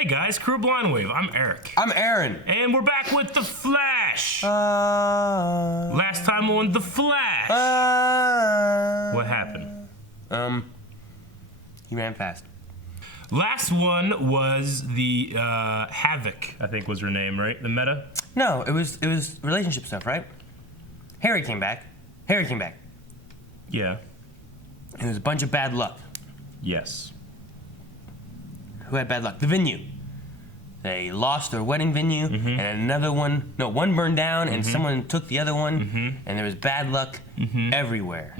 Hey guys, Crew Blind Wave. I'm Eric. I'm Aaron. And we're back with The Flash. Last time on The Flash. What happened? He ran fast. Last one was the Havoc, I think was her name, right? The Meta? No, it was relationship stuff, right? Harry came back. Yeah. It was a bunch of bad luck. Yes. Who had bad luck? The venue. They lost their wedding venue, and another one. No, one burned down, and someone took the other one, and there was bad luck everywhere.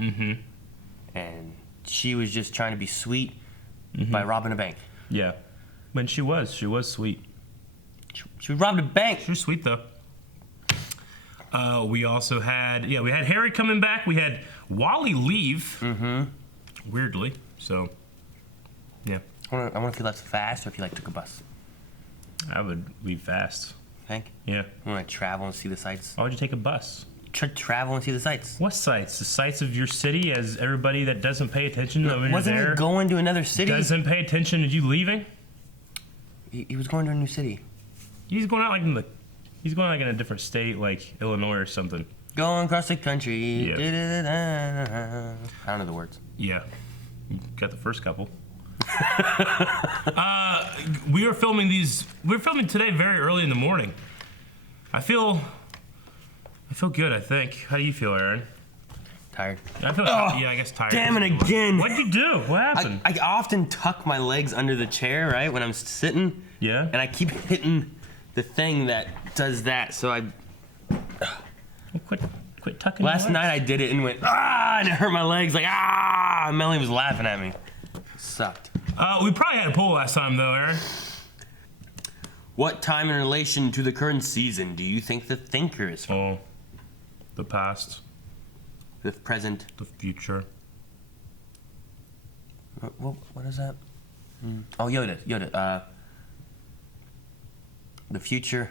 And she was just trying to be sweet by robbing a bank. Yeah. When she was sweet. She robbed a bank. She was sweet though. We also had, we had Harry coming back. We had Wally leave. Weirdly. So, yeah. I wonder if he left fast or if he took a bus. I would leave fast. Think? Yeah. I want to travel and see the sights. Why would you take a bus? Travel and see the sights. What sights? The sights of your city, as everybody that doesn't pay attention over Wasn't there he going to another city? doesn't pay attention to you leaving? He was going to a new city. He's going out he's going in a different state, like Illinois or something. Going across the country. Yeah. I don't know the words. Yeah. You got the first couple. We're filming today very early in the morning. I feel good, I think. How do you feel, Aaron? Tired. I guess tired. Damn it again. What'd you do? What happened? I often tuck my legs under the chair, right, when I'm sitting. Yeah? And I keep hitting the thing that does that, so I... Quit tucking Last your legs. night I did it and went, and it hurt my legs, Melanie was laughing at me. It sucked. We probably had a poll last time, though, Aaron. What time in relation to the current season do you think the thinker is from? Oh, the past, The present. the future. What is that? Oh, Yoda. The future,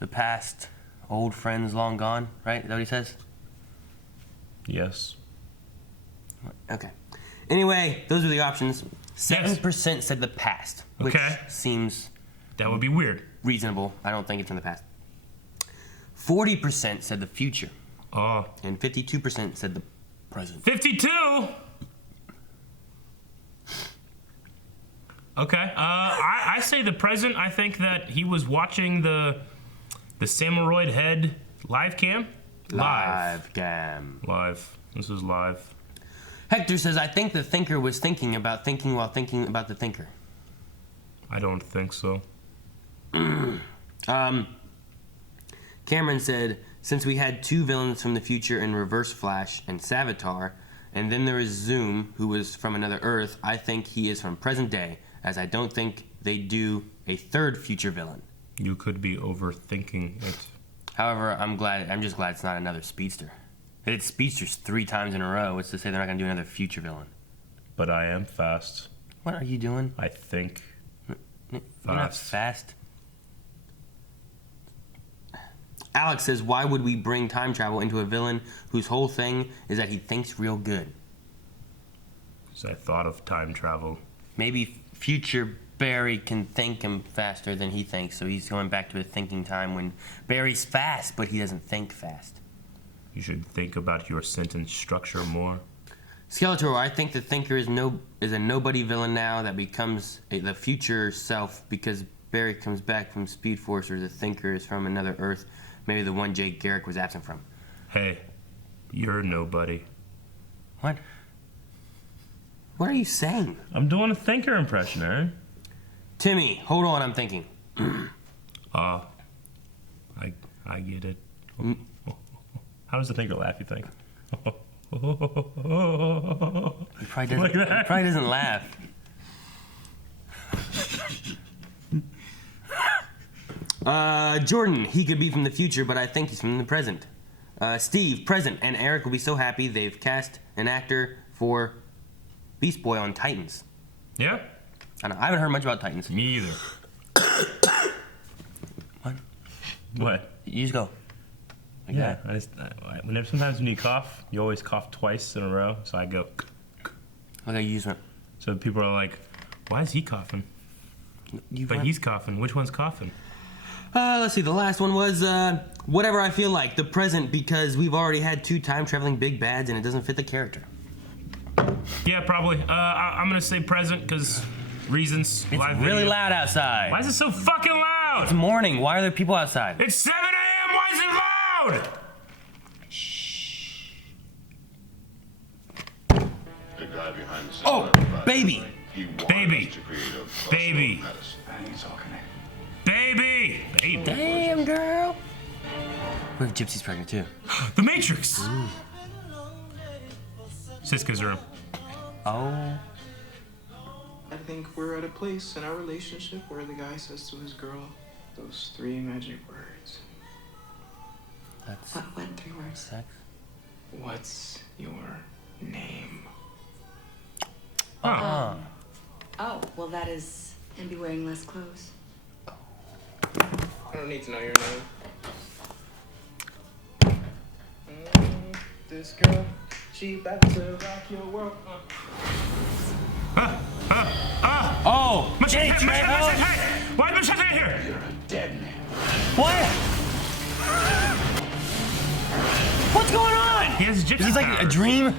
the past, old friends long gone, right? Is that what he says? Yes. Okay. Anyway, those are the options. 7% said the past, which seems That would be weird. reasonable. I don't think it's in the past. 40% said the future, Oh. and 52% said the present. 52? Okay. I say the present. I think that he was watching the Samuroid Head live cam. Live cam. Live. This is live. Hector says, I think the thinker was thinking about thinking while thinking about the thinker. I don't think so. Cameron said, since we had two villains from the future in Reverse Flash and Savitar, and then there is Zoom, who was from another Earth, I think he is from present day, as I don't think they do a third future villain. You could be overthinking it. However, I'm just glad it's not another speedster. They did speedsters 3 times in a row. What's to say they're not going to do another future villain? But I am fast. What are you doing? I think. You're not fast. Alex says, why would we bring time travel into a villain whose whole thing is that he thinks real good? Because I thought of time travel. Maybe future Barry can think him faster than he thinks, so he's going back to a thinking time when Barry's fast, but he doesn't think fast. You should think about your sentence structure more. Skeletor, I think the Thinker is a nobody villain now that becomes the future self because Barry comes back from Speed Force, or the Thinker is from another Earth, maybe the one Jake Garrick was absent from. Hey, you're nobody. What? What are you saying? I'm doing a thinker impression, Aaron. Timmy, hold on, I'm thinking. I get it. How does the thinker laugh, you think? He probably doesn't laugh. Jordan, he could be from the future, but I think he's from the present. Steve, present, and Eric will be so happy they've cast an actor for Beast Boy on Titans. Yeah? I haven't heard much about Titans. Me either. What? What? You just go. Like Yeah. that? Sometimes when you cough, you always cough twice in a row, so I go. Like I use it. So people are like, why is he coughing? But he's coughing. Which one's coughing? Let's see. The last one was whatever I feel like. The present, because we've already had 2 time-traveling big bads and it doesn't fit the character. Yeah, probably. I'm gonna say present because reasons. It's really loud outside. Why is it so fucking loud? It's morning. Why are there people outside? It's 7 a.m. Why is it loud? Shh. The guy behind the Oh, baby. Baby. Baby. He's talking it. Baby. Baby. Damn, girl. What if Gypsy's pregnant too? The Matrix. Siska's room. Oh. I think we're at a place in our relationship where the guy says to his girl those 3 magic words. That's What 3 words? sex. What's your name? Oh. Oh, well, that is him be wearing less clothes. I don't need to know your name. This girl, she about to rock your world. Oh, Jenny Machete, Trejo. hey! Why is Machete here? You're a dead man. What? What's going on? He has gypsy Is this like a powers. dream?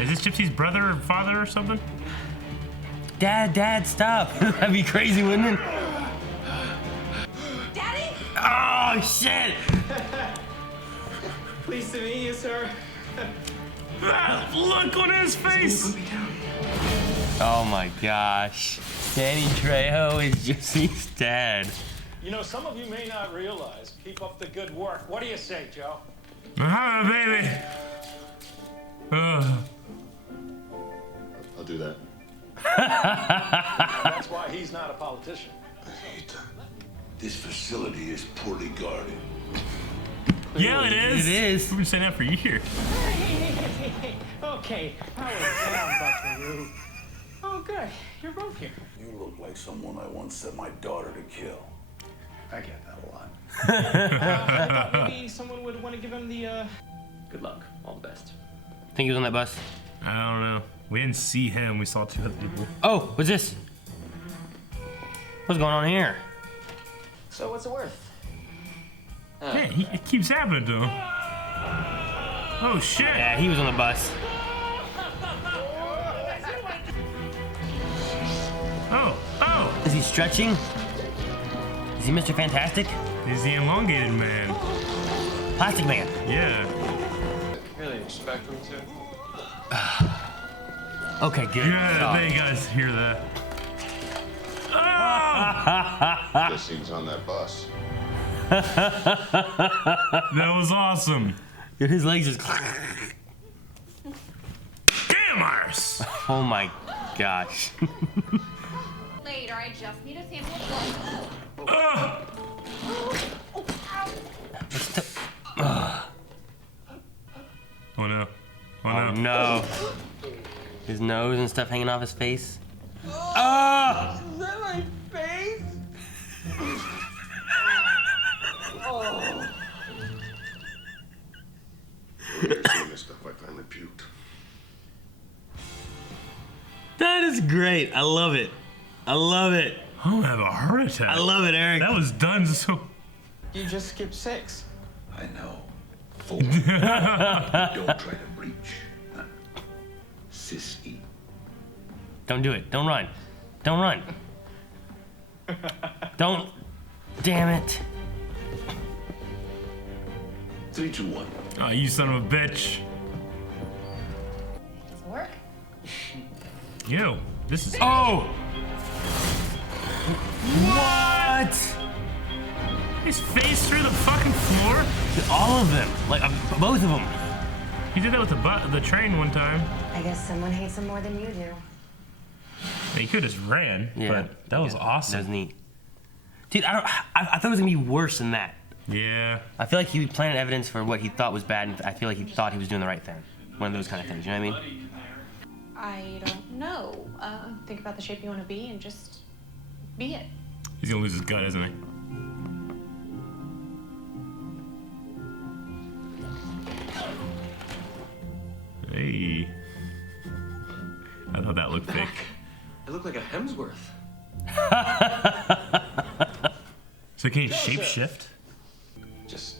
Is this Gypsy's brother or father or something? Dad, stop. That'd be crazy, wouldn't it? Daddy? Oh, shit. Pleased to meet you, sir. Ah, look on his face. Put me down. Oh my gosh. Danny Trejo is Gypsy's dad. You know, some of you may not realize. Keep up the good work. What do you say, Joe? Ah, baby. I'll do that. That's why he's not a politician. Marietta, this facility is poorly guarded. Yeah, it is. It is. We've been saying that for years. Okay, power down, Buckaroo. Oh, good. You're both here. You look like someone I once sent my daughter to kill. I get that a lot. I thought maybe someone would want to give him the, good luck. All the best. Think he was on that bus? I don't know. We didn't see him. We saw 2 other people. Oh, what's this? What's going on here? So what's it worth? Yeah, it keeps happening to him. Oh shit! Yeah, he was on the bus. Oh, oh! Is he stretching? Is he Mr. Fantastic? He's the elongated man. Plastic Man. Yeah. Really expect him to? Okay, good. Yeah, they guys hear that. Oh! Guess he was on that bus. That was awesome. Dude, his legs just. Damn ours! Oh my gosh. Later, I just need a sample of Oh no. Oh Oh no. no. His nose and stuff hanging off his face. Ah! Is that my face? Seeing this stuff, I finally puked. That is great. I love it. I love it. I'm gonna have a heart attack. I love it, Eric. That was done so. You just skipped 6. I know. 4. Don't try to breach. Sissy. Don't do it. Don't run. Don't run. Don't. Damn it. 3, 2, 1. Oh, you son of a bitch. Does it work? Yo, this is. Oh! What? His face through the fucking floor? All of them. Like, both of them. He did that with the train one time. I guess someone hates him more than you do. He could have just ran, but that was That awesome. was neat. Dude, I thought it was gonna be worse than that. Yeah. I feel like he planted evidence for what he thought was bad, and I feel like he thought he was doing the right thing. One of those kind of things, you know what I mean? I don't know. Think about the shape you want to be and just be it. He's gonna lose his gut, isn't he? Hey. I thought that looked fake. It looked like a Hemsworth. So can you shapeshift? Just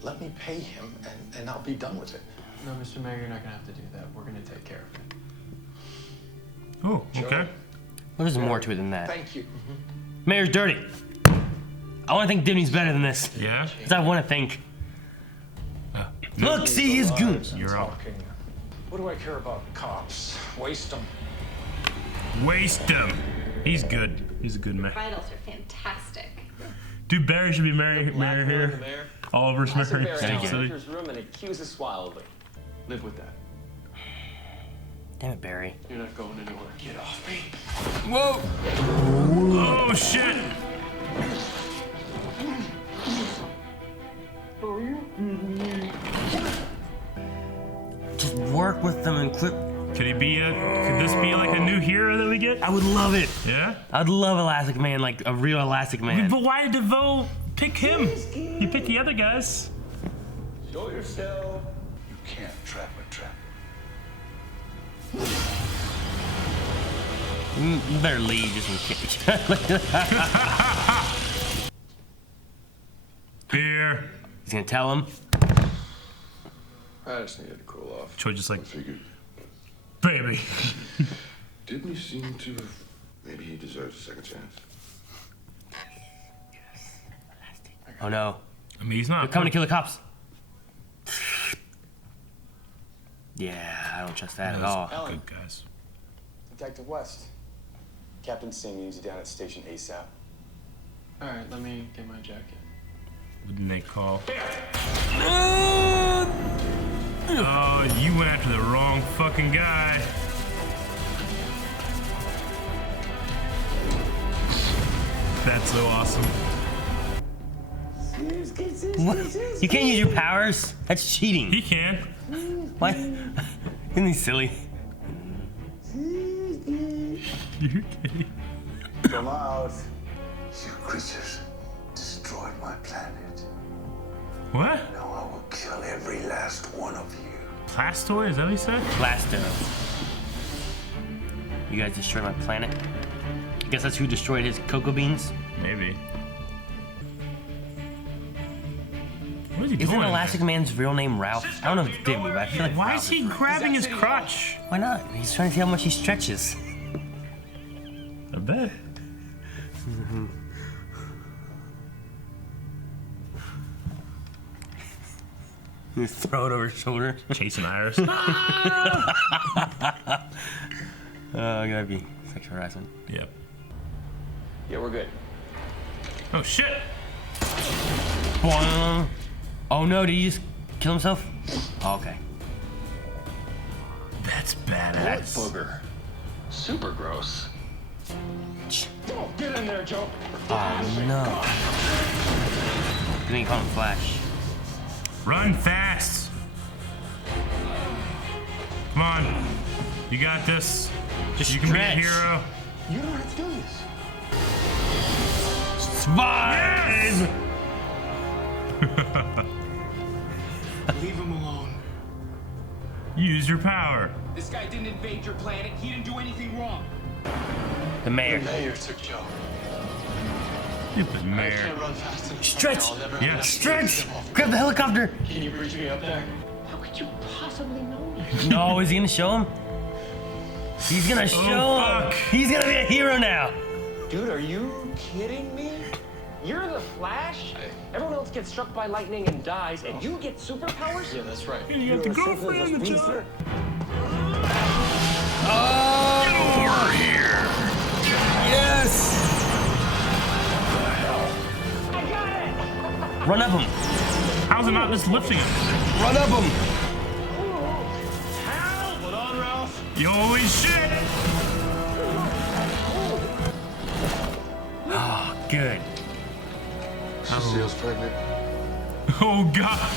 let me pay him and I'll be done with it. No, Mr. Mayor, you're not gonna have to do that. We're gonna take care of it. Oh, okay. Well, there's more to it than that. Thank you. Mayor's dirty. I want to think Disney's better than this. Yeah? Because I want to think. Look, see his goons. You're up. What do I care about cops? Waste them. Waste him. He's good. He's a good man. Vitals are fantastic. Dude, Barry should be mayor here. Oliver's mayor. Barry Steve enters City. his room and accuses wildly. Live with that. Damn it, Barry. You're not going anywhere. Get off me. Whoa! Oh, shit. Just work with them and quit. Could this be like a new hero that we get? I would love it. Yeah? I'd love Elastic Man, like a real Elastic Man. But why did DeVoe pick him? He picked the other guys. Show yourself. You can't trap a trap. You better leave just in case. Beer. He's gonna tell him. I just needed to cool off. Troy just like, I figured. baby. Didn't he seem to have... Maybe he deserves a second chance. Oh no. I mean, he's not. They're coming to kill the cops. Yeah, I don't trust that at all. Good guys. Detective West. Captain Singh needs you down at station ASAP. All right, let me get my jacket. Wouldn't they call? Oh, you went after the wrong fucking guy. That's so awesome. What? You can't use your powers? That's cheating. He can. What? Isn't he silly? You're kidding. Come out. You creatures destroyed my planet. What? Now I will kill every last one of you. Plastoid? Is that what he said? Plasto. You guys destroyed my planet? I guess that's who destroyed his cocoa beans? Maybe. What is he Isn't doing? Elastic Man's real name Ralph? I don't know if it's Digby, but I feel like Why Ralph is he grabbing his crotch? Why not? He's trying to see how much he stretches. I bet. You throw it over his shoulder. Chasing Iris. Oh, gotta be sexual harassment. Yep. Yeah, we're good. Oh shit! Boing. Oh no, did he just kill himself? Oh, okay. That's badass. Booger. Super gross. Oh, get in there, Joe. Oh no. Then you call him Flash. Run fast! Come on. You got this. Just You can be a stretch. hero. You don't have to do this. Survive! Leave him alone. Use your power. This guy didn't invade your planet. He didn't do anything wrong. The mayor. Mayor took Joe. Stupid I mayor. can't run fast enough. Stretch! I'll never Yeah, have to Stretch! see him off. Grab the helicopter! Can you bridge me up there? How could you possibly know? No, is he gonna show him? He's gonna show him! fuck. He's gonna be a hero now! Dude, are you kidding me? You're the Flash? Everyone else gets struck by lightning and dies, and you get superpowers? Yeah, that's right. You got the girlfriend, the child. Get over here! Yes! Run up him! How's it not just lifting him? Run up him! Hold on, Ralph. You holy shit! Oh, good. Cecile's pregnant. Oh god!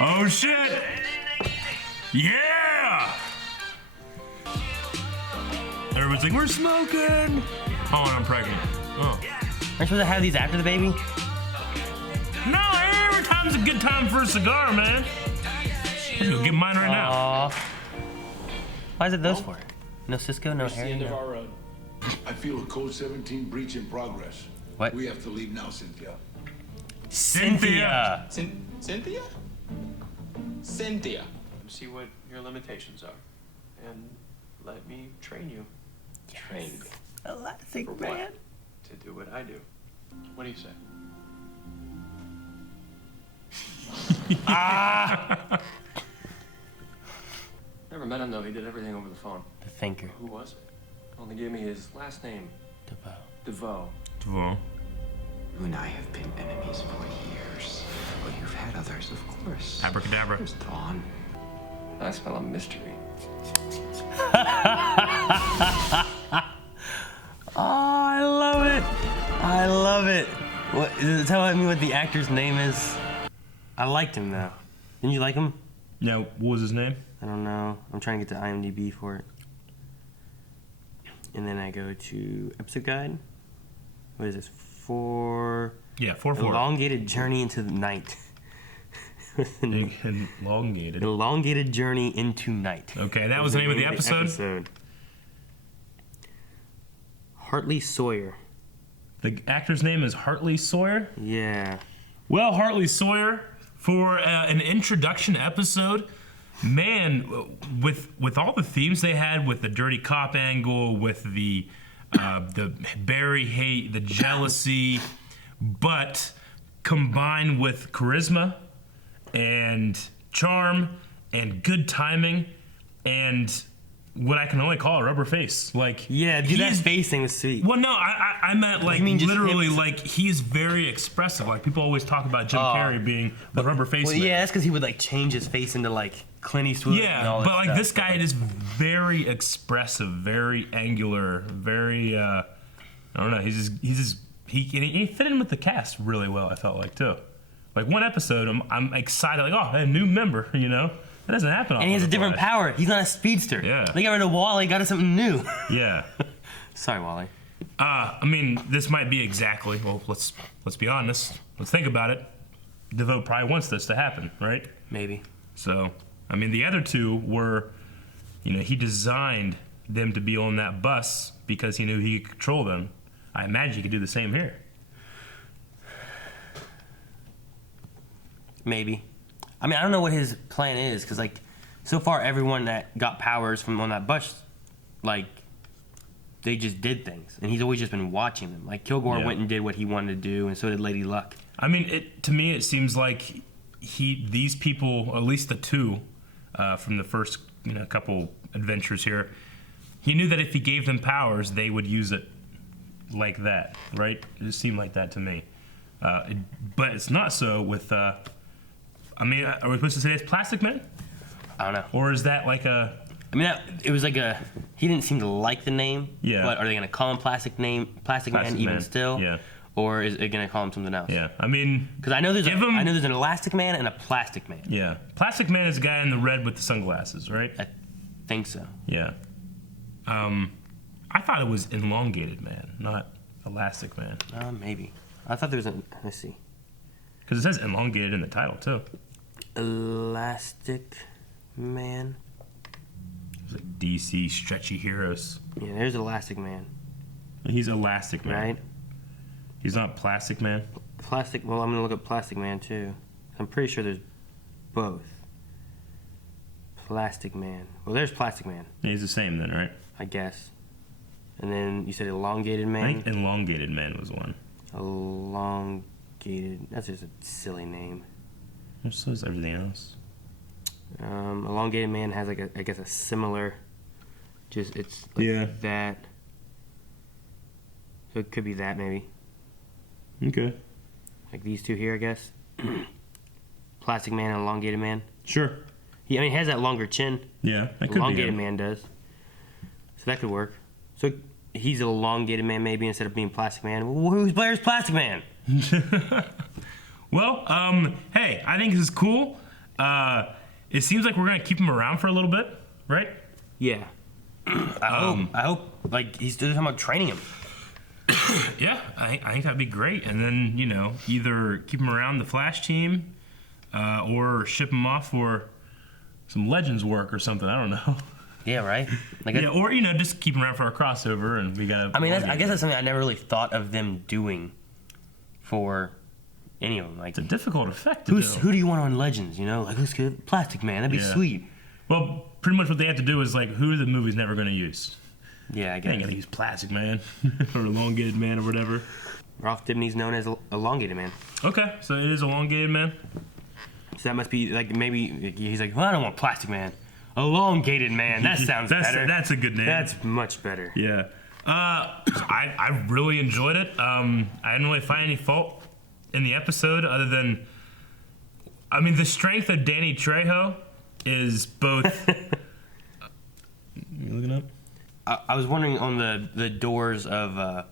Oh shit! Yeah! Everyone's like, we're smoking! Oh, and I'm pregnant. Oh. Aren't you supposed to have these after the baby? No, every time's a good time for a cigar, man. I'm gonna get mine right now. Aw. Why is it those four? No Cisco, no Reached the Harry, end of no... our road. I feel a code 17 breach in progress. What? We have to leave now, Cynthia. Cynthia! Cynthia? Cynthia. See what your limitations are, and let me train you. Train me. Elastic For Man. what? To do what I do. What do you say? Never met him though. He did everything over the phone. The thinker. Who was it? Only gave me his last name. DeVoe. Devoe. You and I have been enemies for years. Well, you've had others, of course. Abracadabra. There's Dawn. I smell a mystery. Oh, I love it. I love it. What, is it telling me what the actor's name is? I liked him though. Didn't you like him? Yeah, what was his name? I don't know. I'm trying to get to IMDb for it. And then I go to episode guide. What is this? 4-4. Elongated Journey into the Night. Elongated. Elongated Journey into Night. Okay, that was the name of the episode? Hartley Sawyer. The actor's name is Hartley Sawyer? Yeah. Well, Hartley Sawyer, for an introduction episode, man, with all the themes they had, with the dirty cop angle, with the Barry hate, the jealousy, but combined with charisma and charm and good timing and what I can only call a rubber face. Like, yeah, dude, that face thing was sweet. Well, no, I meant like literally like he's very expressive. Like people always talk about Jim Carrey being the rubber face. Well, yeah, that's because he would like change his face into like Clint Eastwood. Yeah, and all but that like stuff. this guy is very expressive, very angular, very I don't know. He fit in with the cast really well. I felt like too. Like one episode, I'm excited. Like, oh, a new member, you know. That doesn't happen. And he has a different power. He's not a speedster. Yeah. They got rid of Wally, got us something new. Yeah. Sorry, Wally. I mean, this might be exactly. Well, let's be honest. Let's think about it. DeVoe probably wants this to happen, right? Maybe. So, I mean, the other two were, he designed them to be on that bus because he knew he could control them. I imagine he could do the same here. Maybe. I mean, I don't know what his plan is, because, like, so far everyone that got powers from on that bus, like, they just did things. And he's always just been watching them. Like, Kilgore went and did what he wanted to do, and so did Lady Luck. I mean, to me, it seems like these people, at least the two from the first couple adventures here, he knew that if he gave them powers, they would use it like that, right? It just seemed like that to me. But it's not so with... I mean, are we supposed to say it's Plastic Man? I don't know. Or is that like a... I mean, it was like a... He didn't seem to like the name. Yeah. But are they going to call him Plastic Man even still? Yeah. Or is it going to call him something else? Yeah. I mean... Because I know there's an Elastic Man and a Plastic Man. Yeah. Plastic Man is the guy in the red with the sunglasses, right? I think so. Yeah. I thought it was Elongated Man, not Elastic Man. Maybe. I thought there was let's see. Because it says Elongated in the title, too. Elastic Man. It's like DC stretchy heroes. Yeah, there's Elastic Man. He's Elastic Man. Right? He's not Plastic Man? Well, I'm going to look up Plastic Man, too. I'm pretty sure there's both. Plastic Man. Well, there's Plastic Man. Yeah, he's the same then, right? I guess. And then you said Elongated Man? I think Elongated Man was one. Elongated. That's just a silly name. So is everything else. Elongated Man has like a similar, just it's like that. So it could be that maybe. Okay. Like these two here, I guess. Plastic Man and Elongated Man. Sure. He has that longer chin. Yeah, that could Elongated be Man does. So that could work. So he's an Elongated Man maybe instead of being Plastic Man. Well, who's Blair's Plastic Man? Well, hey, I think this is cool. It seems like we're gonna keep him around for a little bit, right? Yeah. I hope. Like he's talking about training him. Yeah, I think that'd be great. And then either keep him around the Flash team, or ship him off for some Legends work or something. I don't know. Yeah, right. Like Yeah, or just keep him around for a crossover, and we gotta. I mean, I guess that's something I never really thought of them doing for any of them. Like, it's a difficult effect. To who do you want on Legends? Like, let's get Plastic Man. That'd be sweet. Well, pretty much what they have to do is like, who are the movies never going to use? Yeah, I They ain't guess. gonna use Plastic Man or Elongated Man or whatever. Ralph Dibny's known as Elongated Man. Okay, so it is Elongated Man. So that must be like maybe he's like, well, I don't want Plastic Man. Elongated Man. That sounds better. That's a good name. That's much better. Yeah. I really enjoyed it. I didn't really find any fault in the episode other than, I mean, the strength of Danny Trejo is both. You looking up? I was wondering on the doors of,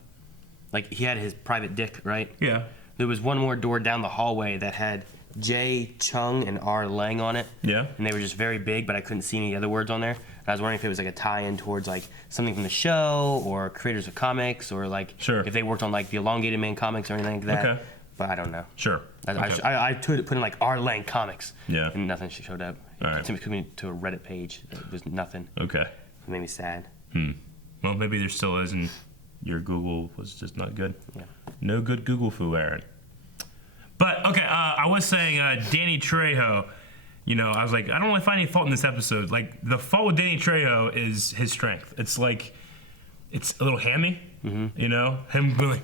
like, he had his private dick, right? Yeah. There was one more door down the hallway that had J. Chung and R. Lang on it. Yeah. And they were just very big, but I couldn't see any other words on there. And I was wondering if it was like a tie-in towards like something from the show or creators of comics or like if they worked on like the Elongated Man comics or anything like that. Okay. But I don't know. Sure. I put in like R. Lang comics. Yeah. And nothing showed up. All right. It took me to a Reddit page. There's nothing. Okay. It made me sad. Well, maybe there still is, and your Google was just not good. Yeah. No good Google foo, Aaron. But, okay, I was saying Danny Trejo, I was like, I don't really find any fault in this episode. Like, the fault with Danny Trejo is his strength. It's like, it's a little hammy, him being like,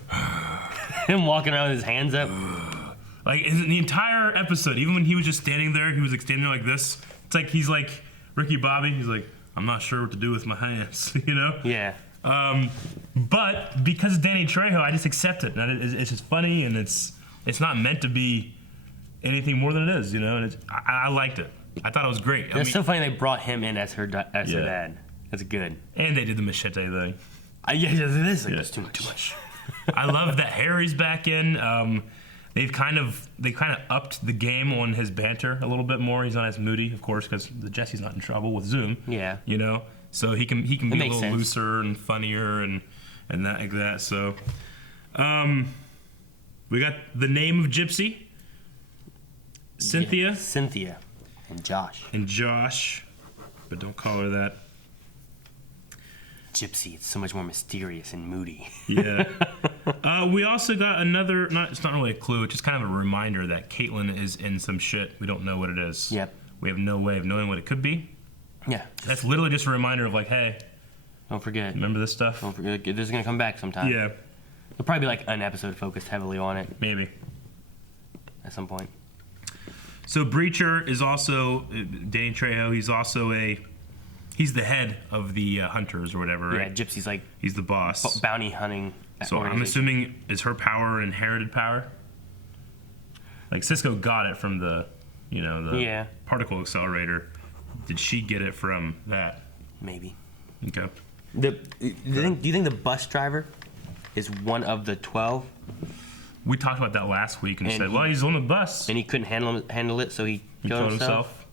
him walking around with his hands up. Like, in the entire episode, even when he was just standing there, he was like standing there like this. It's like, he's like Ricky Bobby. He's like, I'm not sure what to do with my hands, Yeah. But because it's Danny Trejo, I just accept it. And it's just funny, and it's not meant to be anything more than it is, and I liked it. I thought it was great. It's so funny they brought him in as her dad. That's good. And they did the machete thing. Yeah, it is. Like, that's too much. I love that Harry's back in. They've kind of upped the game on his banter a little bit more. He's not as moody, of course, because the Jesse's not in trouble with Zoom. Yeah. So he can be a little sense. looser and funnier and that like that. So, we got the name of Gypsy, Cynthia, Cynthia, and Josh. But don't call her that. Gypsy. It's so much more mysterious and moody. Yeah. We also got another. It's not really a clue. It's just kind of a reminder that Caitlin is in some shit. We don't know what it is. Yep. We have no way of knowing what it could be. Yeah. That's literally just a reminder of like, hey, don't forget. Remember this stuff? Don't forget. This is gonna come back sometime. Yeah. There'll probably be like an episode focused heavily on it. Maybe. At some point. So Breacher is also Danny Trejo. He's the head of the hunters or whatever, right? Yeah, Gypsy's like he's the boss. Bounty hunting. So I'm assuming is her power inherited power? Like Cisco got it from the particle accelerator. Did she get it from that? Maybe. Okay. Do you think the bus driver is one of the 12? We talked about that last week and said, well, he's on the bus. And he couldn't handle it, so he killed himself.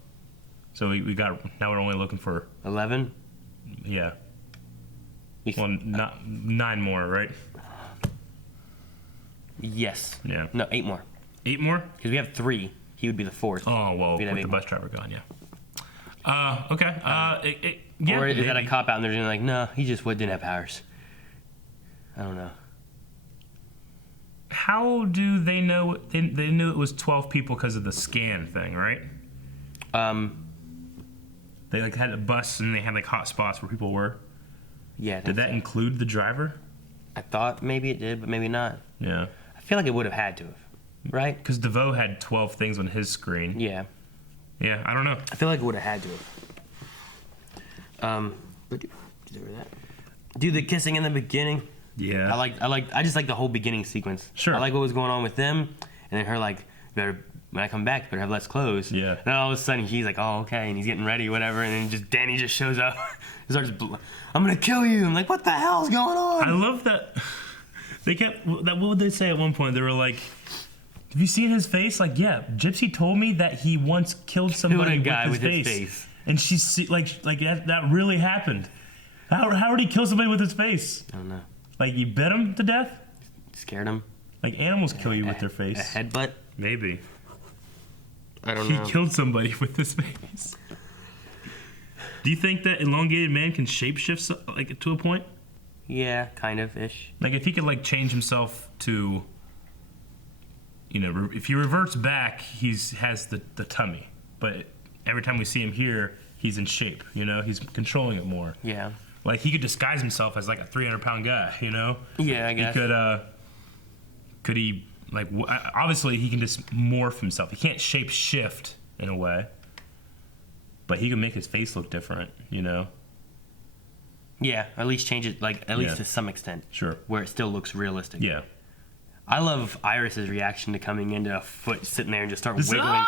So now we're only looking for 11. Yeah. Well, not 9 more, right? Yes. Yeah. No, 8 more. 8 more? Because we have 3. He would be the 4th. Oh well, with the bus driver gone, yeah. Okay. Yeah. Or is that a cop out and they're just like, no, he just didn't have powers. I don't know. How do they know? They knew it was 12 people because of the scan thing, right? They had a bus and they had hot spots where people were. Yeah. Did that include the driver? I thought maybe it did, but maybe not. Yeah. I feel like it would have had to have, right? Because DeVoe had 12 things on his screen. Yeah. Yeah, I don't know. I feel like it would have had to have. Do the kissing in the beginning. Yeah. I just like the whole beginning sequence. Sure. I like what was going on with them, and then her better when I come back, better have less clothes. Yeah. And then all of a sudden he's like, oh okay, and he's getting ready, whatever, and then Danny just shows up. He starts, I'm gonna kill you. I'm like, what the hell's going on? I love that. What would they say at one point? They were like, have you seen his face? Like, yeah, Gypsy told me that he once killed somebody with his face. And she's like that really happened. How did he kill somebody with his face? I don't know. Like, you bit him to death? Scared him? Like, animals kill you with their face. A headbutt? Maybe. I don't know. He killed somebody with his face. Do you think that elongated man can shapeshift like to a point? Yeah, kind of ish. Like if he could like change himself to, you know, if he reverts back, has the tummy, but every time we see him here, he's in shape. You know, he's controlling it more. Yeah. Like he could disguise himself as like a 300-pound guy. You know. Yeah, I guess. He could. Could he like? Obviously, he can just morph himself. He can't shape shift in a way, but he can make his face look different. You know. Yeah, at least change it, like, at least to some extent. Sure. Where it still looks realistic. Yeah. I love Iris's reaction to coming into a foot, sitting there and just start wiggling.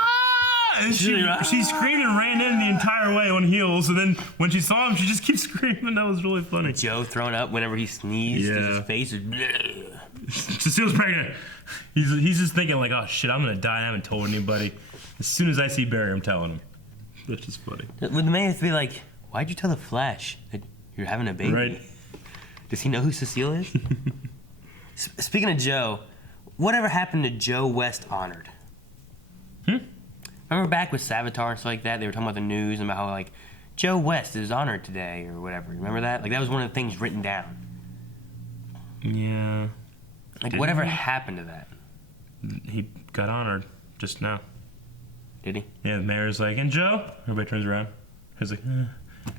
And she screamed and ran in the entire way on heels, and then when she saw him, she just keeps screaming. That was really funny. Joe throwing up whenever he sneezed, his face is... Cecile's pregnant. He's just thinking like, oh shit, I'm gonna die. I haven't told anybody. As soon as I see Barry, I'm telling him. That's just funny. Would the man have to be like, why'd you tell the Flash that you're having a baby? Right. Does he know who Cecile is? Speaking of Joe, whatever happened to Joe West Honored? Remember back with Savitar and stuff like that, they were talking about the news and about how like Joe West is honored today or whatever. Remember that? Like that was one of the things written down. Yeah. Like whatever happened to that? He got honored just now. Did he? Yeah, the mayor's like, and Joe? Everybody turns around. He's like, Do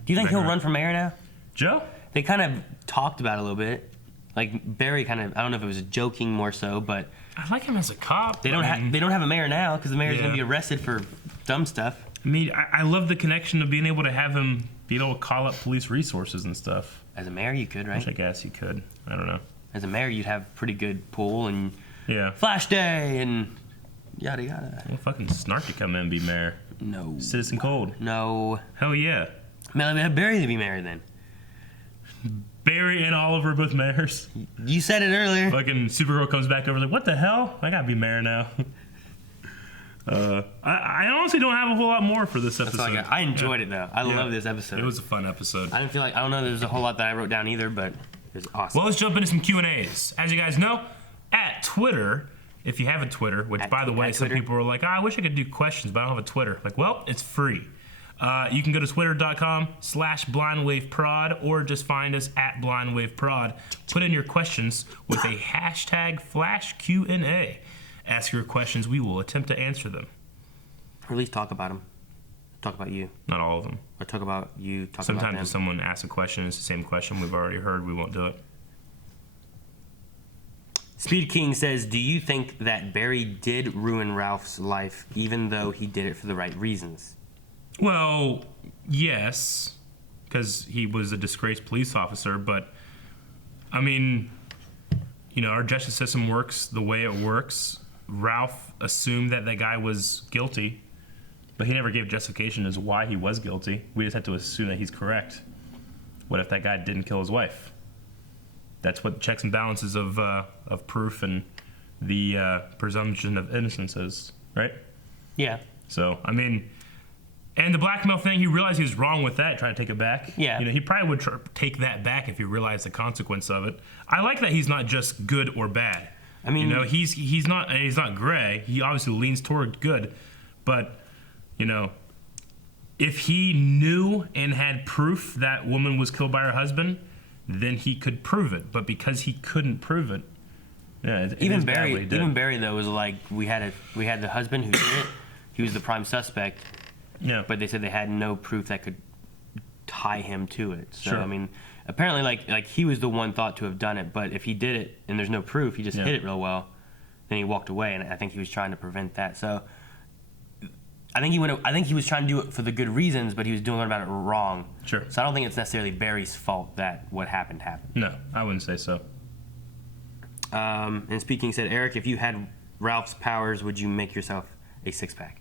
you think he'll run for mayor now? Joe? They kind of talked about it a little bit. Like Barry kind of, I don't know if it was joking more so, but I like him as a cop. They don't have a mayor now because the mayor's gonna be arrested for dumb stuff. I mean, I love the connection of being able to have him be able to call up police resources and stuff. As a mayor, you could, right? Which I guess you could. I don't know. As a mayor, you'd have pretty good pull and yeah, Flash Day and yada yada. Well, fucking Snark could come in and be mayor. No. Citizen Cold. No. Hell yeah. Man, have Barry to be mayor then. Barry and Oliver both mayors. You said it earlier. Fucking Supergirl comes back over like, what the hell? I gotta be mayor now. I honestly don't have a whole lot more for this episode. I enjoyed it though. I love this episode. It was a fun episode. I don't know there's a whole lot that I wrote down either, but it was awesome. Well, let's jump into some Q&As. As you guys know, at Twitter, if you have a Twitter, which by the way, some people were like, I wish I could do questions, but I don't have a Twitter. Like, well, it's free. You can go to twitter.com/blindwaveprod or just find us at blindwaveprod. Put in your questions with a hashtag #FlashQ&A. Ask your questions. We will attempt to answer them. Or at least talk about them. Talk about you. Not all of them. Or talk about you. Talk Sometimes about them. if someone asks a question, it's the same question we've already heard, we won't do it. Speed King says, do you think that Barry did ruin Ralph's life even though he did it for the right reasons? Well, yes, because he was a disgraced police officer, but, I mean, you know, our justice system works the way it works. Ralph assumed that guy was guilty, but he never gave justification as why he was guilty. We just had to assume that he's correct. What if that guy didn't kill his wife? That's what checks and balances of proof and the presumption of innocence is, right? Yeah. So, I mean... And the blackmail thing, he realized he was wrong with that, trying to take it back. Yeah. You know, he probably would take that back if he realized the consequence of it. I like that he's not just good or bad. I mean, you know, he's not gray. He obviously leans toward good, but you know, if he knew and had proof that woman was killed by her husband, then he could prove it. But because he couldn't prove it, yeah, even Barry though was like, we had the husband who did it. He was the prime suspect. Yeah. But they said they had no proof that could tie him to it. So, Sure. I mean, apparently, like he was the one thought to have done it. But if he did it and there's no proof, he just hit it real well. Then he walked away, and I think he was trying to prevent that. So, I think he was trying to do it for the good reasons, but he was doing about it wrong. Sure. So I don't think it's necessarily Barry's fault that what happened happened. No, I wouldn't say so. And Speaking said, Eric, if you had Ralph's powers, would you make yourself a six-pack?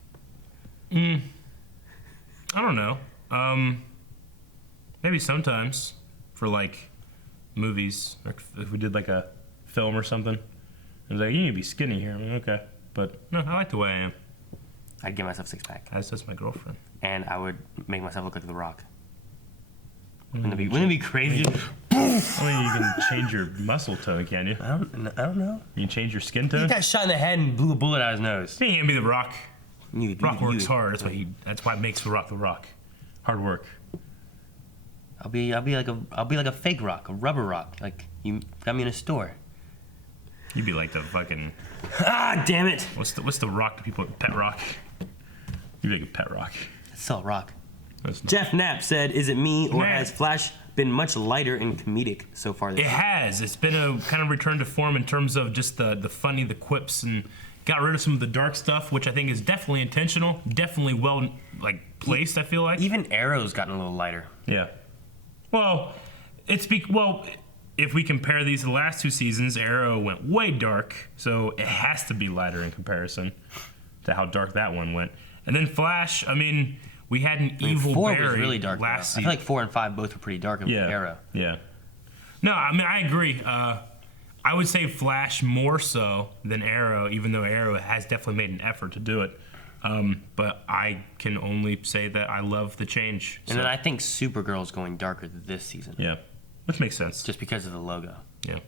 I don't know. Maybe sometimes for like movies, or if we did like a film or something. It was like, you need to be skinny here. I'm like, okay. But no, I like the way I am. I'd give myself a six-pack. As does my girlfriend. And I would make myself look like The Rock. Wouldn't it be crazy? I mean, you can change your muscle tone, can you? I don't know. You can change your skin He tone? got shot in the head and blew a bullet out of his nose. He can't be The Rock. Rock works hard. That's That's why it makes The Rock The Rock. Hard work. I'll be like a fake rock, a rubber rock, like you got me in a store. You'd be like the fucking. Ah, damn it! What's the rock that people pet rock? You'd be like a pet rock. Sell rock. That's not- Jeff Knapp said, "Is it me or Knapp. has Flash been much lighter and comedic so far this It year?" has. It's been a kind of return to form in terms of just the funny, the quips, and got rid of some of the dark stuff, which I think is definitely intentional, definitely well placed. I feel like Even Arrow's gotten a little lighter. Yeah. Well, if we compare these to the last 2 seasons, Arrow went way dark, so it has to be lighter in comparison to how dark that one went. And then Flash, I mean, we had an evil 4 Barry was really dark. last I season. feel like 4 and 5 both were pretty dark in Arrow. Yeah. No, I mean, I agree. I would say Flash more so than Arrow, even though Arrow has definitely made an effort to do it. But I can only say that I love the change. And then I think Supergirl's going darker this season. Yeah, which makes sense. Just because of the logo. Yeah,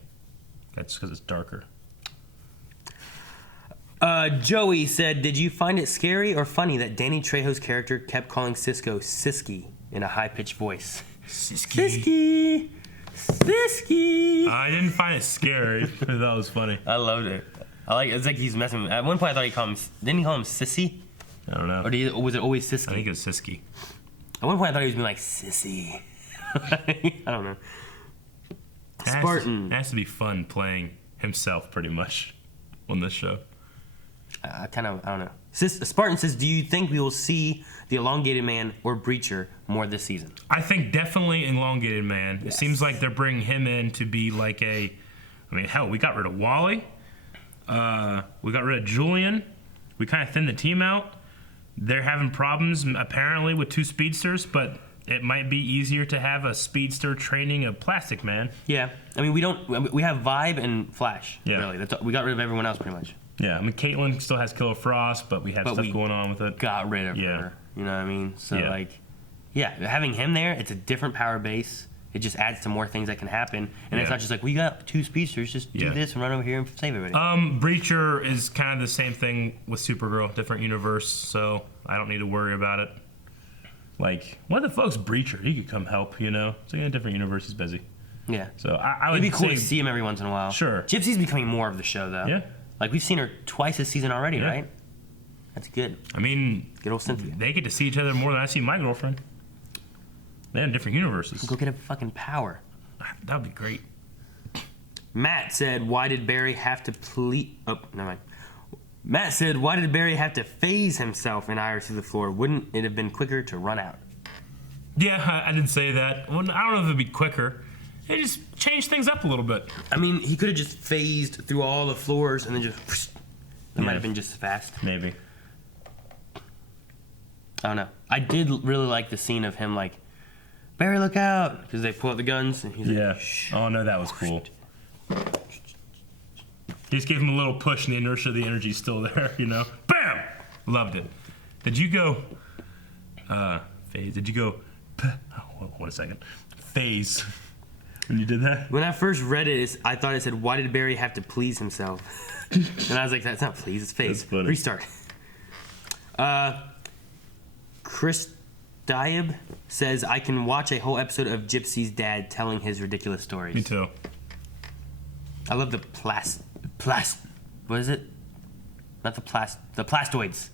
that's because it's darker. Joey said, "Did you find it scary or funny that Danny Trejo's character kept calling Cisco Siski in a high-pitched voice?" Siski! Siski! I didn't find it scary. That was funny. I loved it. It's like he's messing with. At one point, I thought he called him. Didn't he call him Sissy? I don't know. Or was it always Siski? I think it was Siski. At one point, I thought he was being like Sissy. I don't know. Spartan. It has to be fun playing himself, pretty much, on this show. I don't know. Spartan says, "Do you think we will see the Elongated Man or Breacher more this season?" I think definitely Elongated Man. Yes. It seems like they're bringing him in to be like I mean, hell, we got rid of Wally. We got rid of Julian. We kind of thinned the team out. They're having problems, apparently, with 2 speedsters, but it might be easier to have a speedster training a Plastic Man. Yeah. I mean, we have Vibe and Flash, Yeah. really. We got rid of everyone else, pretty much. Yeah, I mean, Caitlyn still has Killer Frost, but we have stuff going on with it. Got rid of her. You know what I mean? So, having him there, it's a different power base. It just adds to more things that can happen. And it's not just like, we got 2 speedsters, just do this and run over here and save everybody. Breacher is kind of the same thing with Supergirl, different universe, so I don't need to worry about it. Like, what the fuck's Breacher? He could come help, you know? It's like in a different universe, he's busy. Yeah. So I would It'd be cool say, to see him every once in a while. Sure. Gypsy's becoming more of the show, though. Yeah. Like, we've seen her twice this season already, right? That's good. I mean, good old Cynthia. They get to see each other more than I see my girlfriend. They're in different universes. Go get a fucking power. That'd be great. Matt said, "Why did Barry have to Oh, never mind. Matt said, "Why did Barry have to phase himself in Iris to the floor? Wouldn't it have been quicker to run out?" Yeah, I didn't say that. Well, I don't know if it'd be quicker. It just changed things up a little bit. I mean, he could have just phased through all the floors and then just... It might have been just as fast. Maybe. I don't know. I did really like the scene of him like, "Barry, look out!" Because they pull out the guns and he's like, "Shh." Oh no, that was cool. He just gave him a little push, and the inertia of the energy's still there. You know, bam! Loved it. Did you go? Phase. Did you go? Oh, 1 second. Phase. When you did that? When I first read it, I thought it said, "Why did Barry have to please himself?" And I was like, "That's not please, it's phase." That's funny. Restart. Chris Diab says, "I can watch a whole episode of Gypsy's dad telling his ridiculous stories." Me too. I love the what is it? Not the plastoids.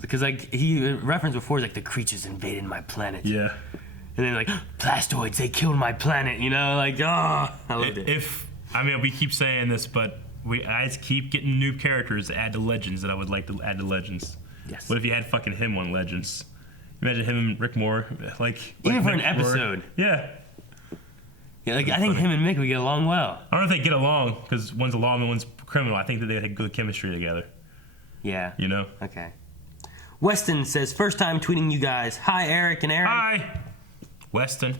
Because like he referenced before, like the creatures invaded my planet. Yeah. And then like plastoids, they killed my planet. You know, like I loved it. We keep saying this, but I just keep getting new characters to add to Legends that I would like to add to Legends. Yes. What if you had fucking him on Legends? Imagine him and Rick Moore, even for an Mick Moore. episode. Yeah. Yeah, like I think him and Mick would get along well. I don't know if they get along because one's a lawman and one's criminal. I think that they had good chemistry together. Yeah. You know? Okay. Weston says, "First time tweeting you guys. Hi, Eric and Aaron." Hi. Weston.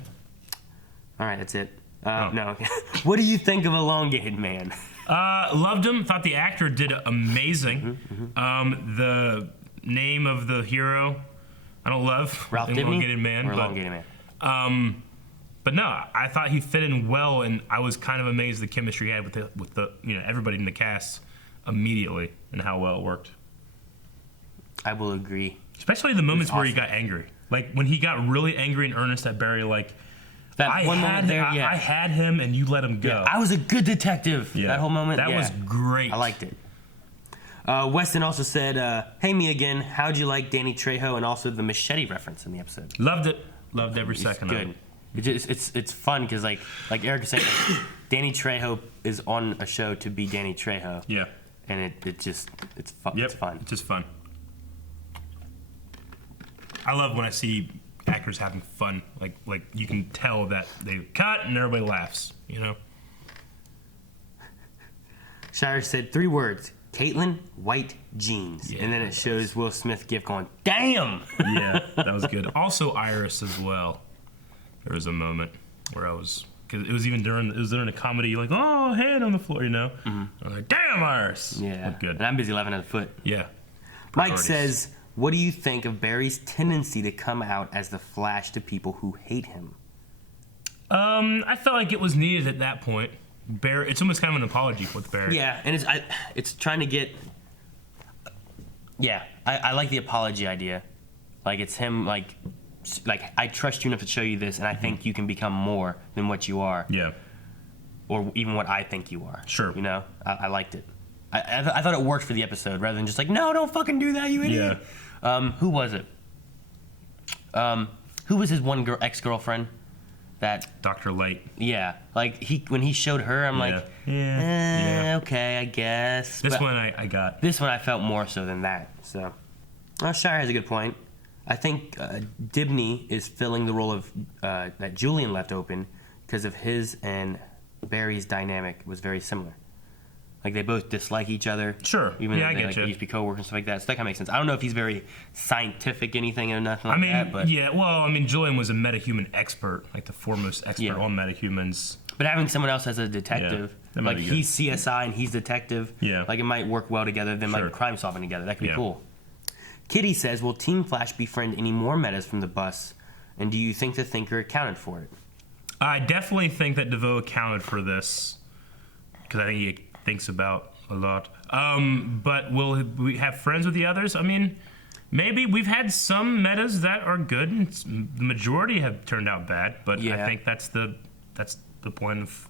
All right, that's it. No. What do you think of Elongated Man? Loved him. Thought the actor did amazing. The name of the hero, I don't love. Ralph Elongated Dibny? Man. Elongated Man. But no, I thought he fit in well, and I was kind of amazed the chemistry he had with the everybody in the cast immediately and how well it worked. I will agree. Especially the moments where he got angry. Like when he got really angry and earnest at Barry, like That one moment there, yeah. I had him and you let him go. Yeah, I was a good detective. Yeah. That whole moment, that was great. I liked it. Weston also said, "Hey, me again. How'd you like Danny Trejo and also the machete reference in the episode?" Loved it. Loved every second good. of it. It's fun because like Eric was saying, like, Danny Trejo is on a show to be Danny Trejo. Yeah. And it's fun. Yep. It's fun. It's just fun. I love when I see actors having fun. Like you can tell that they cut and everybody laughs. You know. Shire said 3 words: Caitlin, white jeans, and then it shows Will Smith gif going, "Damn!" Yeah, that was good. Also, Iris as well. There was a moment where I was, because it was during a comedy, like, oh, hand on the floor, you know. I was like, damn, Iris. Yeah, looked good. And I'm busy laughing at the foot. Yeah. Mike says, "What do you think of Barry's tendency to come out as the Flash to people who hate him?" I felt like it was needed at that point. Barry, it's almost kind of an apology with Barry. Yeah, and it's trying to get. Yeah, I like the apology idea. Like it's him, like I trust you enough to show you this, and I think you can become more than what you are. Yeah. Or even what I think you are. Sure. You know, I liked it. I thought it worked for the episode rather than just like, no, don't fucking do that, you idiot. Yeah. Who was it? Who was his one ex-girlfriend? That Dr. Light. Yeah, like when he showed her, I'm like, okay, I guess. This one I got. This one I felt more so than that. So, Shire has a good point. I think Dibney is filling the role of that Julian left open because of his and Barry's dynamic was very similar. Like they both dislike each other. Sure. Even though I they get you. used to be coworkers and stuff like that. So that kind of makes sense. I don't know if he's very scientific anything or nothing like that. But Julian was a metahuman expert, like the foremost expert on metahumans. But having someone else as a detective, like he's CSI and he's detective, like it might work well together than like crime solving together. That could be cool. Kitty says, "Will Team Flash befriend any more metas from the bus? And do you think the Thinker accounted for it?" I definitely think that DeVoe accounted for this because I think he thinks about a lot. But will we have friends with the others? I mean, maybe. We've had some metas that are good, and the majority have turned out bad. But I think that's the point of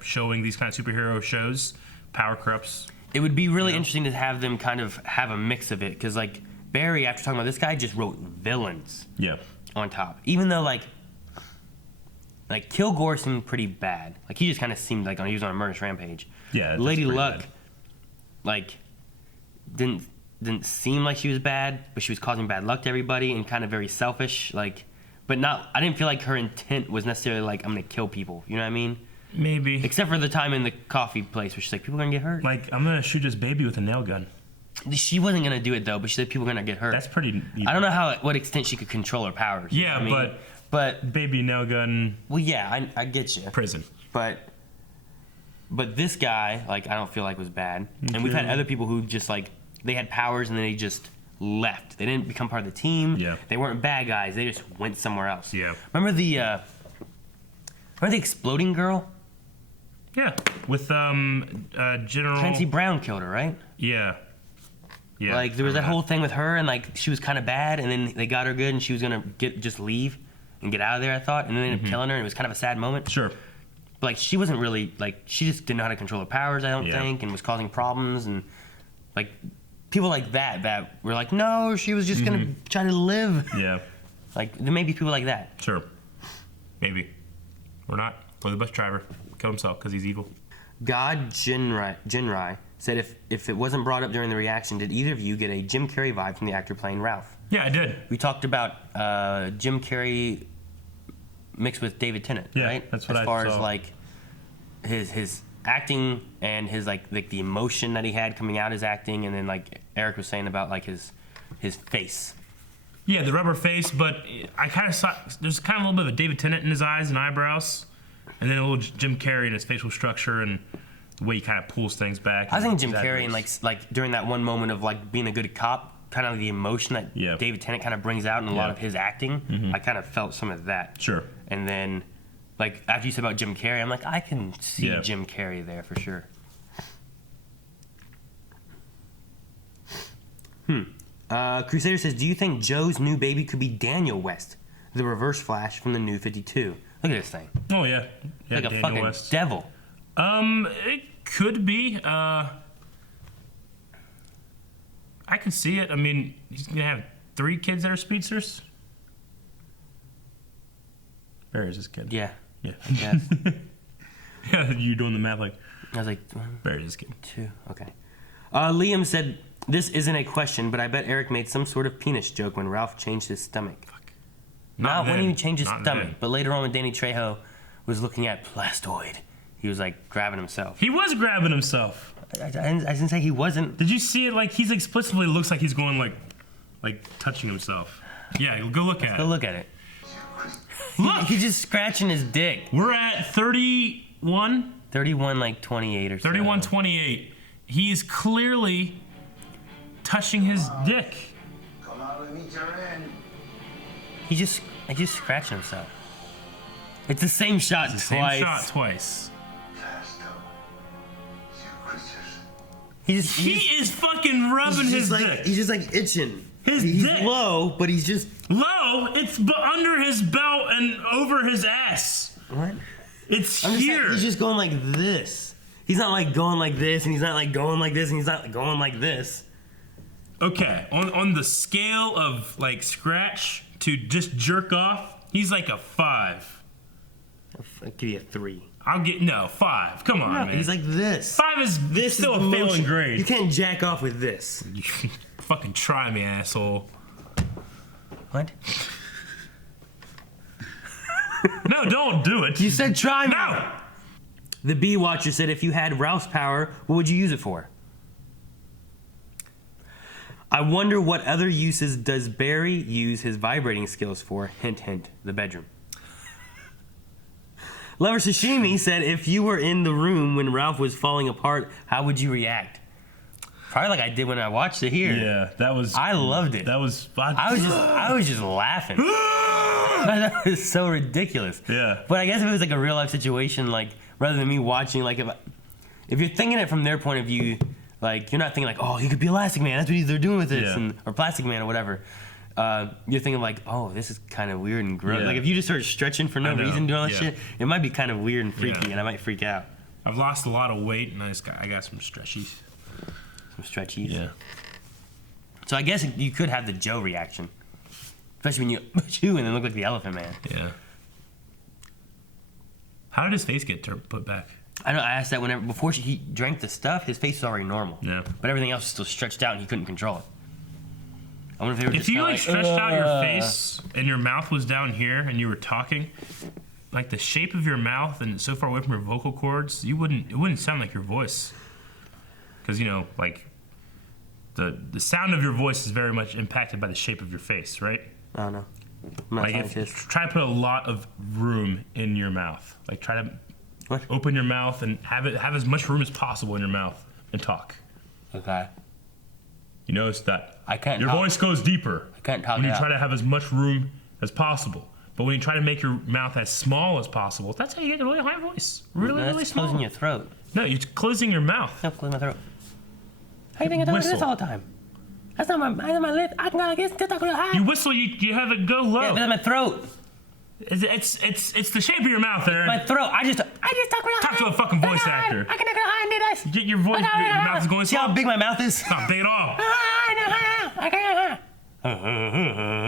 showing these kind of superhero shows. Power corrupts. It would be really interesting to have them kind of have a mix of it because like Barry, after talking about this guy, just wrote villains. Yeah. On top, even though like Kilgore seemed pretty bad. Like he just kind of seemed like he was on a murderous rampage. Yeah. Lady Luck, like, didn't seem like she was bad, but she was causing bad luck to everybody and kind of very selfish. Like, but not. I didn't feel like her intent was necessarily like I'm gonna kill people. You know what I mean? Maybe. Except for the time in the coffee place where she's like, people are gonna get hurt. Like I'm gonna shoot this baby with a nail gun. She wasn't gonna do it though, but she said people are gonna get hurt. That's pretty. I don't know what extent she could control her powers. Yeah, you know what I mean? But baby nail gun. Well, yeah, I get you. Prison. But this guy, like, I don't feel like was bad. And we've had other people who just like they had powers and then they just left. They didn't become part of the team. Yeah. They weren't bad guys. They just went somewhere else. Yeah. Remember the exploding girl? Yeah. With General Clancy Brown killed her, right? Yeah. Yeah. Like there was that whole thing with her, and like she was kind of bad, and then they got her good, and she was gonna just leave and get out of there. I thought, and then they ended up killing her. And it was kind of a sad moment. Sure. But like she wasn't really like she just didn't know how to control her powers. I don't think, and was causing problems, and like people like that were like, no, she was just gonna try to live. Yeah. Like there may be people like that. Sure. Maybe. Or not. Or the bus driver killed himself because he's evil. God Jinrai said if it wasn't brought up during the reaction, did either of you get a Jim Carrey vibe from the actor playing Ralph? Yeah, I did. We talked about Jim Carrey mixed with David Tennant, right? That's what I saw. As far as like his acting and his like the emotion that he had coming out his acting, and then like Eric was saying about like his face. Yeah, the rubber face, but I kind of saw there's kind of a little bit of a David Tennant in his eyes and eyebrows, and then a little Jim Carrey in his facial structure and the way he kind of pulls things back. I think Jim Carrey and like during that one moment of like being a good cop, kind of the emotion that David Tennant kind of brings out in a lot of his acting, I kind of felt some of that. Sure. And then, like after you said about Jim Carrey, I'm like, I can see Jim Carrey there for sure. Crusader says, do you think Joe's new baby could be Daniel West, the Reverse Flash from the New 52? Look at this thing. Oh yeah, Like a Daniel fucking West. devil. It could be. I can see it. I mean, he's gonna have 3 kids that are speedsters. Barry's his kid. Yeah. Yeah. Yeah. Yeah, you doing the math like. I was like, Barry's his kid. 2. Okay. Liam said, this isn't a question, but I bet Eric made some sort of penis joke when Ralph changed his stomach. Not when he changed his stomach, but later on when Danny Trejo was looking at Plastoid, he was like grabbing himself. He was grabbing himself. I didn't say he wasn't. Did you see it? Like he's explicitly looks like he's going like touching himself. Yeah, go look at it. Go look at it. Look, he's just scratching his dick. We're at 31. 31 like 28 or so. 31-28. He's clearly touching his dick. Come out, let me turn in. He's just scratching himself. It's the same shot twice. Same shot twice. He is fucking rubbing his dick. He's just like itching. He's dick. Low, but he's just low. It's under his belt and over his ass. What? It's I'm here. Saying, he's just going like this. He's not like going like this, and he's not like going like this, and he's not going like this. Okay, on the scale of like scratch to just jerk off, he's like a 5. I'll give you a 3. I'll get 5. Come on, man. He's like this. 5 is this still is a failing grade. You can't jack off with this. You fucking try me, asshole. What? No, don't do it. You said try me. No. The Bee Watcher said, if you had Ralph's power, what would you use it for? I wonder what other uses does Barry use his vibrating skills for? Hint, hint, the bedroom. Lover Sashimi said, if you were in the room when Ralph was falling apart, how would you react? Probably like I did when I watched it here. Yeah, that was. I loved it. That was. I was just laughing. That was so ridiculous. Yeah. But I guess if it was like a real life situation, like rather than me watching, like if you're thinking it from their point of view, like you're not thinking like, oh, he could be Elastic Man. That's what they're doing with this, or Plastic Man or whatever. You're thinking like, oh, this is kind of weird and gross. Yeah. Like if you just start stretching for no reason doing all this Yeah. shit, it might be kind of weird and freaky, and I might freak out. I've lost a lot of weight, and I got some stretchies. Some stretchies. Yeah. So I guess you could have the Joe reaction, especially when you chew and then look like the Elephant Man. Yeah. How did his face get put back? I know. I asked that whenever before he drank the stuff, his face was already normal. Yeah. But everything else was still stretched out, and he couldn't control it. I wonder if they were If just you kinda like stretched out your face and your mouth was down here and you were talking, like the shape of your mouth and so far away from your vocal cords, it wouldn't sound like your voice. Because like the sound of your voice is very much impacted by the shape of your face, right? I don't know. I'm not a scientist. Try to put a lot of room in your mouth. Like try to open your mouth and have as much room as possible in your mouth and talk. Okay. You notice that I can't. Your voice goes deeper. I can't talk when you out. try to have as much room as possible. But when you try to make your mouth as small as possible, that's how you get a really high voice. Really, No, really that's small. closing your throat. No, you're closing your mouth. No, close my throat. How do you think I talk like this all the time? That's not my lip. I can like this. Talk real high. You whistle, you have it go low. Yeah, but that's my throat. It's the shape of your mouth, Aaron. My throat. I just talk real high. Talk to a fucking voice actor. I can talk real high and do this. You get your voice, your mouth is going See how big my mouth is? It's not big at all.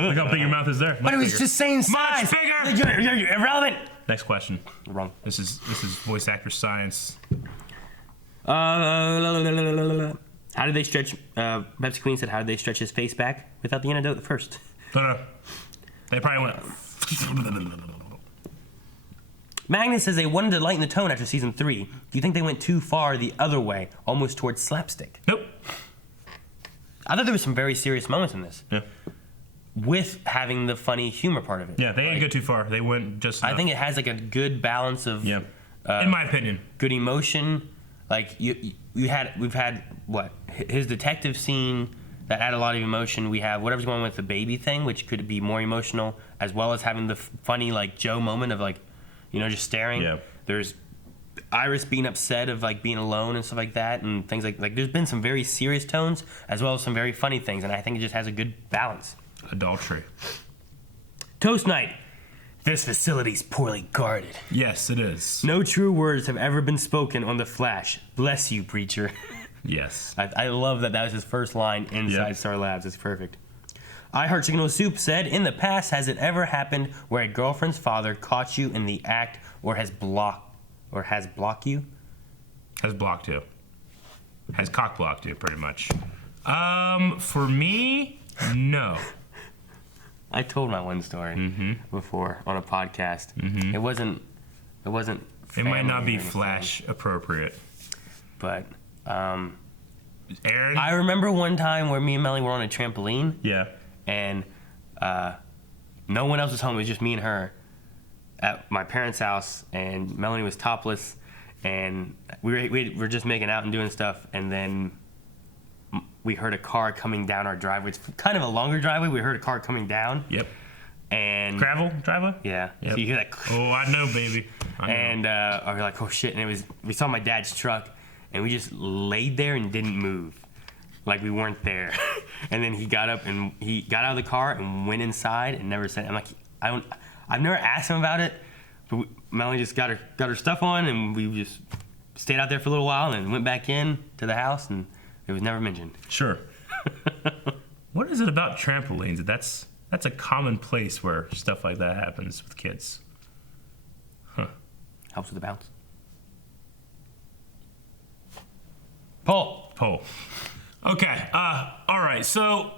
Look how big your mouth is there. But it was just saying size. Much bigger. You're irrelevant. Next question. Wrong. This is voice actor science. How did they stretch? Pepsi Queen said, "How did they stretch his face back without the antidote first?" No. They probably went. Magnus says they wanted to lighten the tone after season 3. Do you think they went too far the other way, almost towards slapstick? Nope. I thought there were some very serious moments in this. Yeah. With having the funny humor part of it. Yeah, they didn't go too far. They went just enough. I think it has like a good balance of. Yeah. In my opinion. Good emotion. Like we've had what his detective scene that had a lot of emotion. We have whatever's going on with the baby thing, which could be more emotional, as well as having the funny like Joe moment of like, just staring. Yeah. There's Iris being upset of like being alone and stuff like that, and things like there's been some very serious tones as well as some very funny things, and I think it just has a good balance. Adultery. Toast night. This facility's poorly guarded. Yes, it is. No true words have ever been spoken on the Flash. Bless you, preacher. Yes. I love that was his first line inside Star Labs. It's perfect. I Heart Chicken Noodle Soup said, in the past, has it ever happened where a girlfriend's father caught you in the act or has blocked you? Has blocked you. Has cock blocked you, pretty much. For me, no. I told my one story before on a podcast. It wasn't. It might not be Flash appropriate. But Aaron, I remember one time where me and Melanie were on a trampoline. Yeah. And no one else was home. It was just me and her at my parents' house, and Melanie was topless, and we were just making out and doing stuff, and then we heard a car coming down our driveway. It's kind of a longer driveway. We heard a car coming down. Yep. And gravel driveway? Yeah. Yep. So you hear that. Oh, I know, baby. I know. And we were like, oh shit! And we saw my dad's truck, and we just laid there and didn't move, like we weren't there. And then he got up and he got out of the car and went inside and never said. I'm like, I've never asked him about it, but Melanie just got her stuff on, and we just stayed out there for a little while and then went back in to the house, and it was never mentioned. Sure. What is it about trampolines? That's a common place where stuff like that happens with kids. Huh. Helps with the bounce. Poll. Okay. All right. So,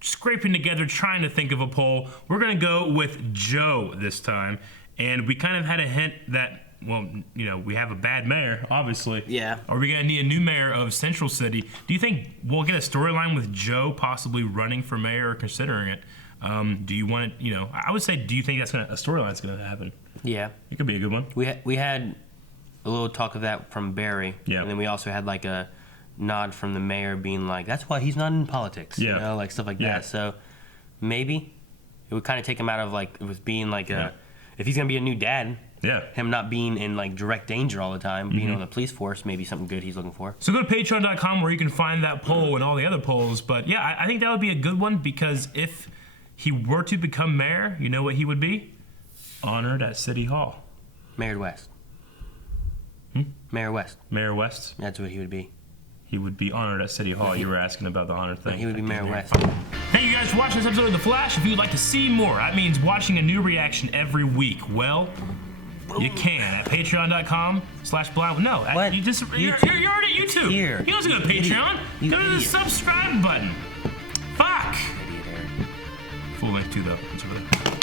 scraping together, trying to think of a poll. We're gonna go with Joe this time, and we kind of had a hint that, well, we have a bad mayor, obviously. Yeah. Are we gonna need a new mayor of Central City? Do you think we'll get a storyline with Joe possibly running for mayor or considering it? Do you want it? I would say, do you think that's a storyline's gonna happen? Yeah. It could be a good one. We had a little talk of that from Barry. Yeah. And then we also had like a nod from the mayor being like, that's why he's not in politics. Yeah. Like stuff like Yeah. that. So maybe it would kind of take him out of like, it was being like if he's going to be a new dad, him not being in like direct danger all the time, being on the police force, maybe something good he's looking for. So go to patreon.com where you can find that poll and all the other polls. But yeah, I think that would be a good one, because if he were to become mayor, you know what he would be? Honored at City Hall. Mayor West. Mayor West. Mayor West? That's what he would be. He would be honored at City Hall. You were asking about the honor thing. He would be Mayor West. Thank you guys for watching this episode of The Flash. If you'd like to see more, that means watching a new reaction every week. Well, you can at patreon.com/blind. No, what? You're already at YouTube. Here. You don't go to Patreon. Go to the subscribe button. Fuck. Full link too, though. It's over there.